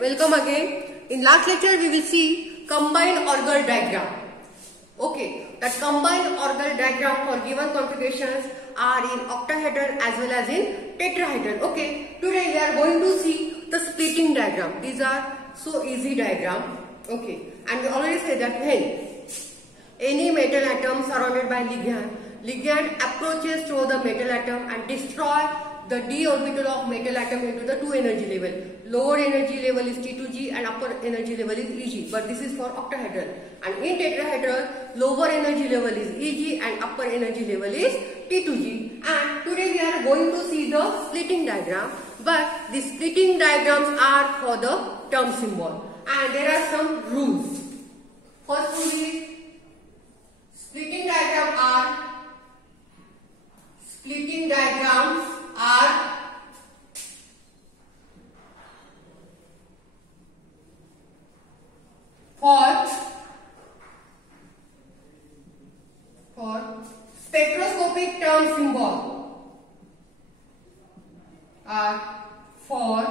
welcome again. In last lecture we will see combined Orgel diagram. Okay, that combined Orgel diagram for given configurations are in octahedral as well as in tetrahedral. Okay, today we are going to see the splitting diagram. These are so easy diagram. Okay, and we already said that when any metal atom surrounded by ligand approaches through the metal atom and destroy the d orbital of metal atom into the two energy level. Lower energy level is T2G and upper energy level is Eg, but this is for octahedral. And in tetrahedral, lower energy level is Eg and upper energy level is T2G. And today we are going to see the splitting diagram, but the splitting diagrams are for the term symbol. And there are some rules. First rule is splitting diagrams are for spectroscopic term symbol are for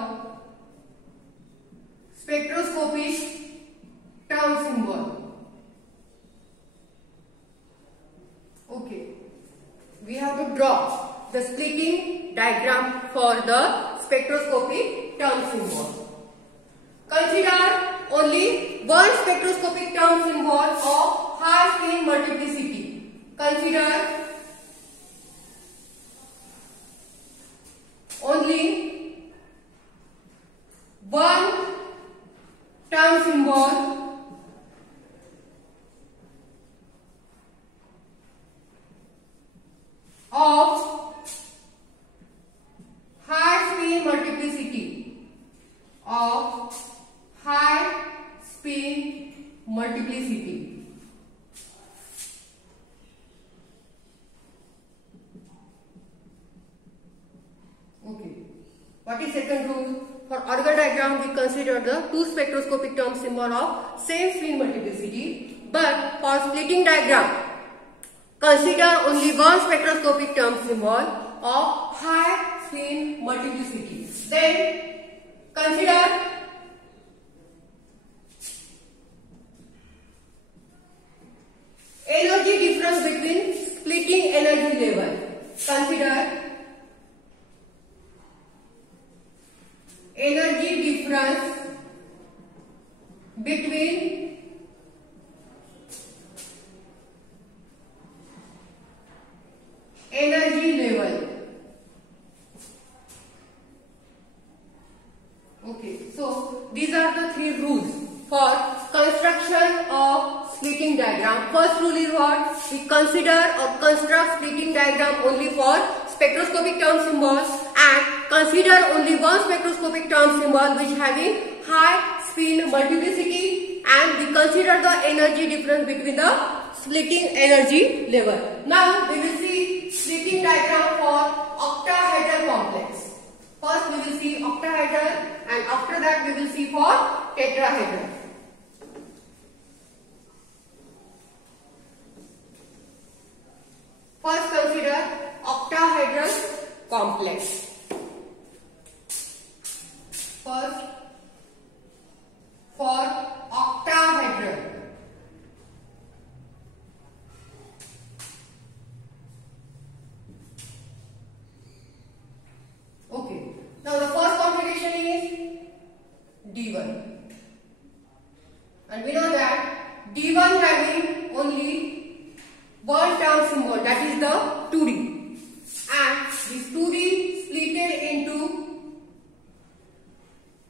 spectroscopic term symbol. Okay, we have to draw the splitting diagram for the spectroscopic term symbol. Consider only one spectroscopic term symbol of high spin multiplicity. Consider only one term symbol of high spin multiplicity Okay. What is second rule? For Orgel diagram, we consider the two spectroscopic term symbol of same spin multiplicity. But for splitting diagram, consider only one spectroscopic term symbol of high spin multiplicity. Then consider energy difference between splitting energy level. Consider energy difference between energy level. Okay, so these are the three rules for construction of splitting diagram. First rule is what? We consider or construct splitting diagram only for spectroscopic term symbols and consider only one spectroscopic term symbol which having high spin multiplicity, and we consider the energy difference between the splitting energy level. Now we will see splitting diagram for octahedral complex. First we will see octahedral and after that we will see for tetrahedral. First consider octahedral complex. First for octahedral. Okay. Now the first configuration is D1. And we know that D1 having only one term symbol, that is the 2D. And this 2D splitted into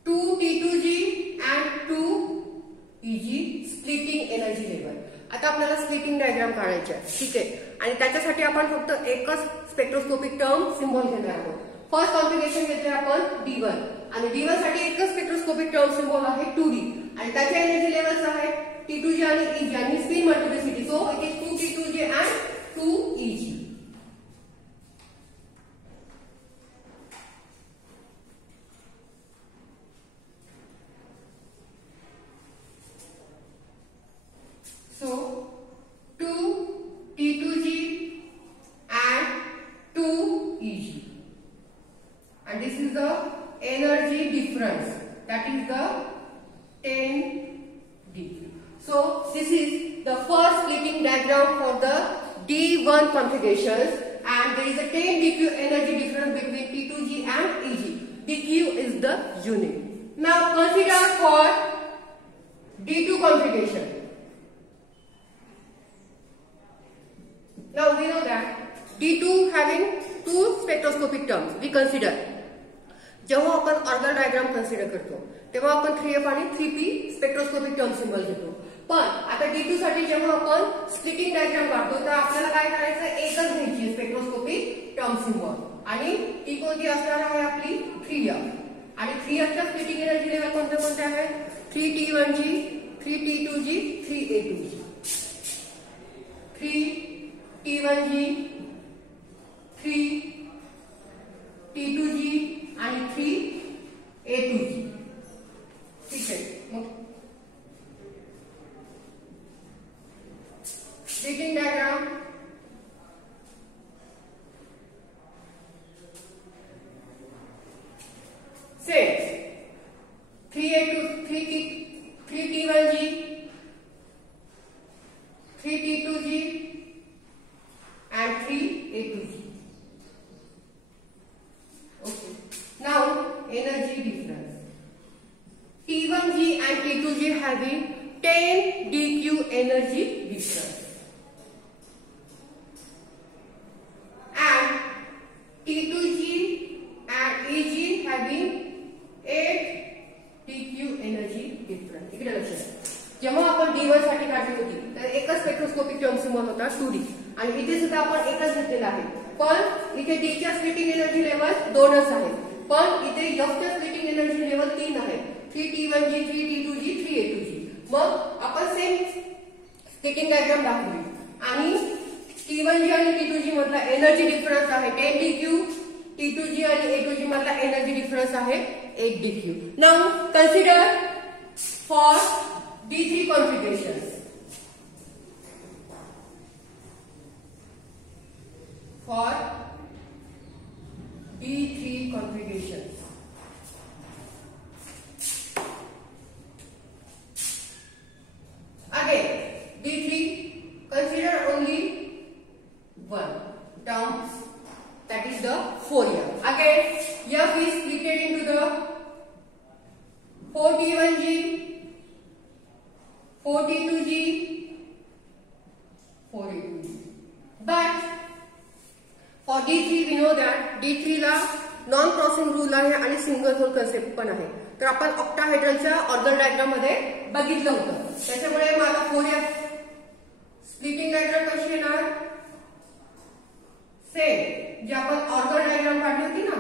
2T2G and 2Eg splitting energy level. आता आपल्याला splitting diagram काढायचे आहे, ठीक आहे, आणि त्याच्यासाठी आपण फक्त एकच स्पेक्ट्रोस्कोपिक टर्म सिम्बॉल घेणार आहोत. फर्स्ट कॉन्फिगरेशन घेतले आपण D1 आणि D1 साठी एकच स्पेक्ट्रोस्कोपिक टर्म सिम्बॉल आहे 2D आणि त्याच्या एनर्जी लेवल्स आहेत T2G आणि Eg आणि spin multiplicity. So it is 2T2G and 2Eg. So 2T2G and 2Eg, and this is the energy difference that is the 10 DQ. So this is the first splitting diagram for the D1 configurations, and there is a 10 DQ energy difference between T2G and EG. DQ is the unit. Now consider for D2 configuration. Now we know that D2 having two spectroscopic terms. We consider जेव्हा आपण Orgel diagram consider करतो तेव्हा आपण 3F आणि 3P spectroscopic term symbol घेतो. पण आता D2 साठी जेव्हा आपण स्प्लिटिंग डायग्राम काढतो तर आपल्याला काय करायचं, एकच घ्यायची स्पेक्ट्रोस्कोपिक टर्म सिम्बॉल, आणि ती कोणती असणार आहे आपली 3F. आणि 3F च्या स्प्लिटिंग एनर्जी लेवल कोणते कोणते आहेत, 3T1G, 3T2G, 3A2G. 3T1G, 3T2G आणि 3A2G. ठीक आहे. मग splitting diagram says 3T1G, 3T2G and 3A2G. Okay. Now energy difference. T1G and T2G having 10 DQ energy difference, and T2G and EG having 8 DQ energy difference. इकडे लक्ष द्या. जेव्हा आपण D1 साठी काढली होती तर एकच स्पेक्ट्रोस्कोपिक टर्म सिम्बॉल होता 2D, आणि इथे सुद्धा आपण एकच घेतलेला आहे. पण इथे D च्या स्प्लिटिंग एनर्जी लेवल 2च आहे, पण इथे F च्या स्प्लिटिंग एनर्जी लेवल 3 आहे. 3T1G, 3T2G, 3A2G. मग आपण सेम स्प्लिटिंग डायग्राम दाखवली, आणि T1G आणि T2G मधला एनर्जी डिफरन्स आहे 10 DQ. T2G आणि A2G मधला एनर्जी डिफरन्स आहे 8 DQ. Now consider for D3 configurations. For D3 configurations, again D3 consider only one term, that is the 4F. Again F is split into the 4T1G, 4T2G, 4A2G. But for D3 we know that D3 ला non crossing rule आहे आणि single whole concept पण आहे. तर आपण ऑक्टाहेड्रलच्या Orgel diagram मध्ये बघितलं होतं. त्याच्यामुळे माझा 4F स्प्लिटिंग डायग्राम कशी येणार, सेम जे आपण ऑर्गल डायग्राम काढली होती ना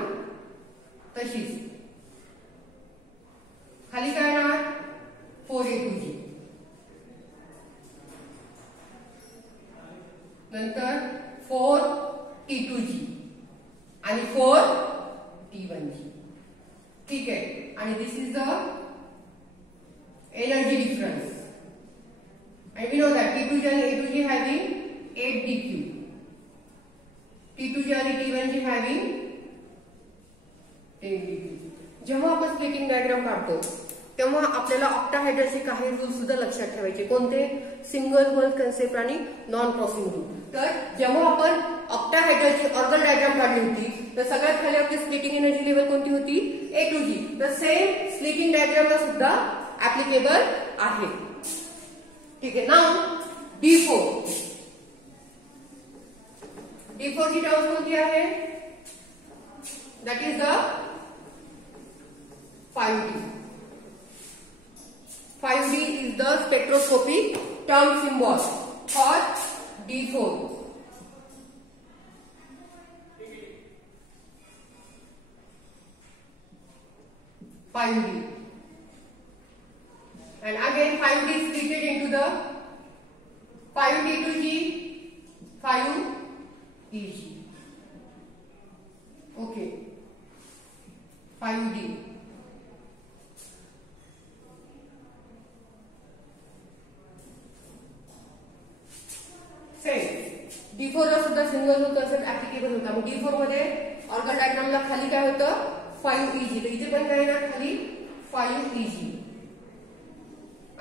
तशीच. खाली काय येणार 4A2G, नंतर 4T2G आणि 4T1G. ठीक आहे. आणि this is the energy difference, and we know that T2G and A2G having 8 DQ, T2G आणि T1G having 10 DQ. जेव्हा आपण स्प्लिटिंग डायग्राम काढतो तेव्हा आपल्याला ऑक्टाहेड्रलचे काही रूल सुद्धा लक्षात ठेवायचे. कोणते, सिंगल होल कन्सेप्ट आणि नॉन क्रॉसिंग रूल. तर जेव्हा आपण ऑक्टाहेड्रलची ऑर्गल डायग्राम काढली होती तर सगळ्यात खाली आपली स्प्लिटिंग एनर्जी लेवल कोणती होती, A2G. तर सेम स्प्लिटिंग डायग्रामला सुद्धा ऍप्लिकेबल आहे. ठीक आहे. नाउ D4 ची टर्म कोणती आहे, that is the 5D. 5D is the spectroscopic term symbol for D4. 5D. And again 5D is split into the 5T2G, 5EG. Okay. 5D. D4 ला सुद्धा single whole concept applicable होता. D4 मध्ये Orgel डायग्रामला खाली काय होतं 5EG. तर इथे पण काय येणार खाली 5 Eg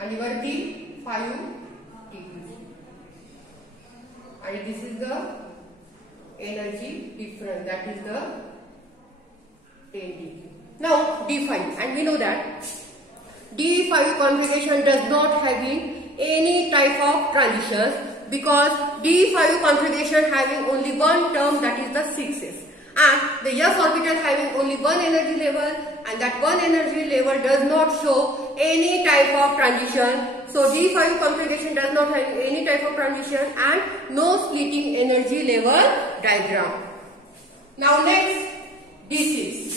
आणि वरती 5 T2G and this is the energy difference, that is the 10 dB. Now D5, and we know that D5 configuration does not having any type of transitions because D5 configuration having only one term, that is the 6s, and the s orbital having only one energy level, and that one energy level does not show any type of transition. So D5 configuration does not have any type of transition and no splitting energy level diagram. Now next, D6.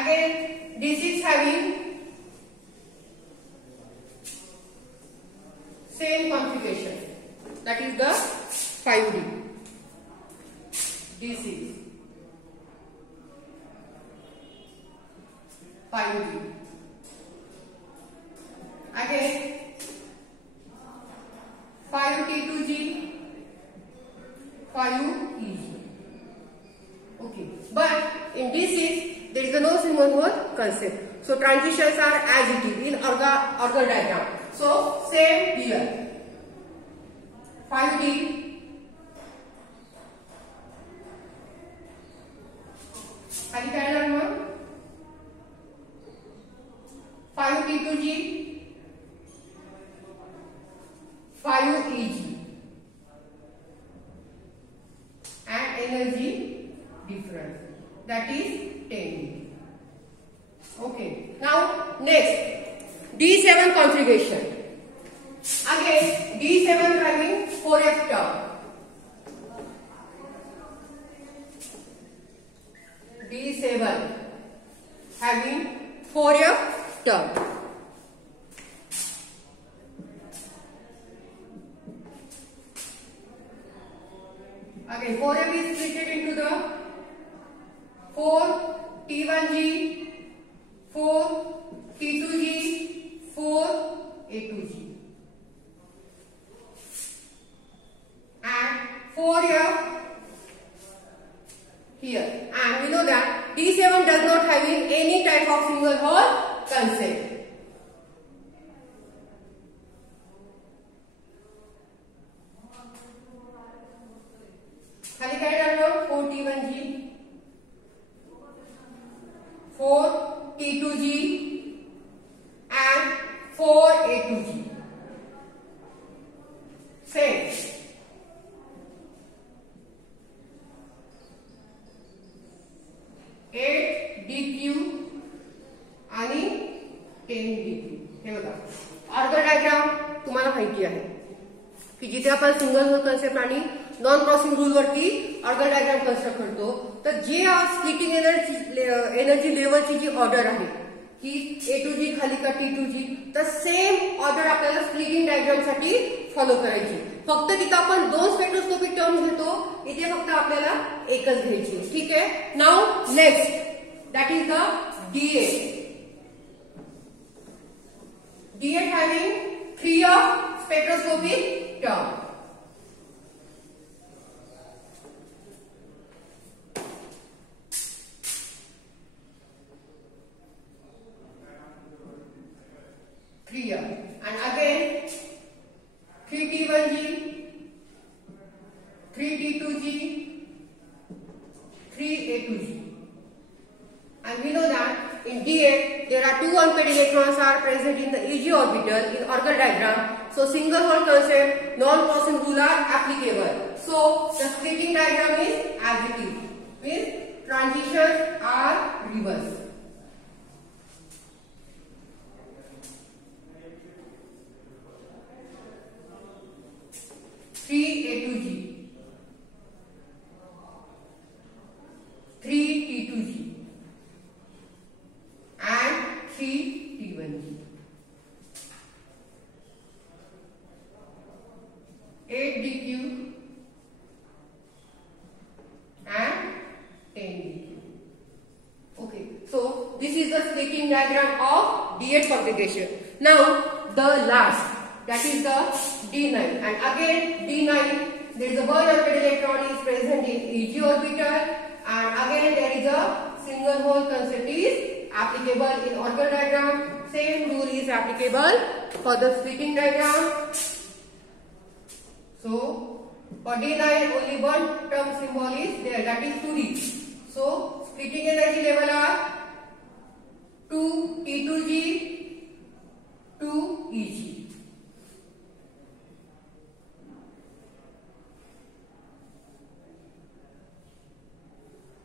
Again, D6 having same configuration, that is the 5D. D6, 5D. Again, 5 T2G, 5 EG. Okay, but in D6 there is no single mode concept. So transitions are as it is in organ diagram. So same here. 5D, खाली काय झालं मग 5 T2G, 5 EG and energy difference, that is 10. Okay, now next D7 configuration. Again D7 having 4f term. D7 having 4f term. Again 4f is split into the 4 T1G, 4 T2G, 4 A2G and 4f here, and we know that D7 does not having any type of single hole concept. खाली काय झालं 4 T1G, 4 T2G and 4 A2G. Same. 8 DQ आणि 10 DQ. हे बघा organ diagram तुम्हाला माहिती आहे की जिथे आपण सिंगल होल कन्सेप्ट आणि नॉन क्रॉसिंग रूल वरती ऑर्गन डायग्राम कन्स्ट्रक्ट करतो, तर जे स्प्लिटिंग एनर्जी लेवलची जी ऑर्डर आहे की A2G खाली का T2G, तर सेम ऑर्डर आपल्याला स्प्लिटिंग डायग्राम साठी फॉलो करायची. फक्त तिथे आपण दोन स्पेक्ट्रोस्कोपिक टर्म्स घेतो, इथे फक्त आपल्याला एकच घ्यायची. ठीक आहे. Now next that is the D8. D8 having 3 of spectroscopic term. And again 3 T1G, 3 T2G, 3 A2G, and we know that in D8 there are 2 unpaired electrons are present in the EG orbital in orbital diagram. So single hole concept, non-crossing rule are applicable. So the splitting diagram is as it is, means transitions are reversed. 3 A2G, 3 T2G and 3 T1G. 8 DQ and 10 DQ. Okay, so this is the splitting diagram of D8 configuration. Now the last, that is the D9, and again D9 there is a one unpaired electron is present in EG orbital, and again there is a the whole concept is applicable in organ diagram. Same rule is applicable for the splitting diagram. So for D9 only one term symbol is there, that is 2D. So splitting energy level are 2 T2G, 2 EG.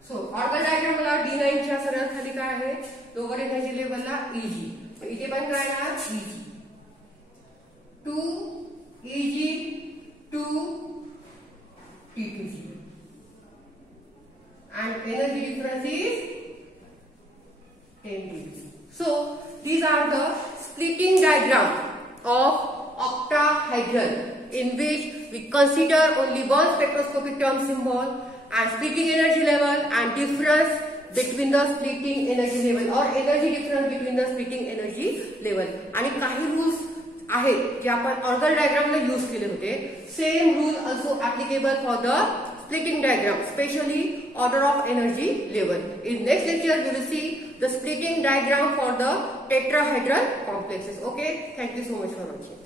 So organ diagram La D9 च्या सरळ खाली काय आहे, lower energy लेवलला EG. इथे पण काय आहे EG. 2 EG 2 T2G. And energy difference is 10 dB. So these are the splitting diagram of octahedral, in which we consider only one spectroscopic term symbol and splitting energy level and difference between the splitting energy level or energy difference between the splitting energy level. आणि काही rules आहेत जे आपण organ डायग्रामला use केले होते. Same rule also applicable for the splitting diagram, especially order of energy level. In next lecture we will see the splitting diagram for the tetrahedral complexes. Okay, thank you so much for watching.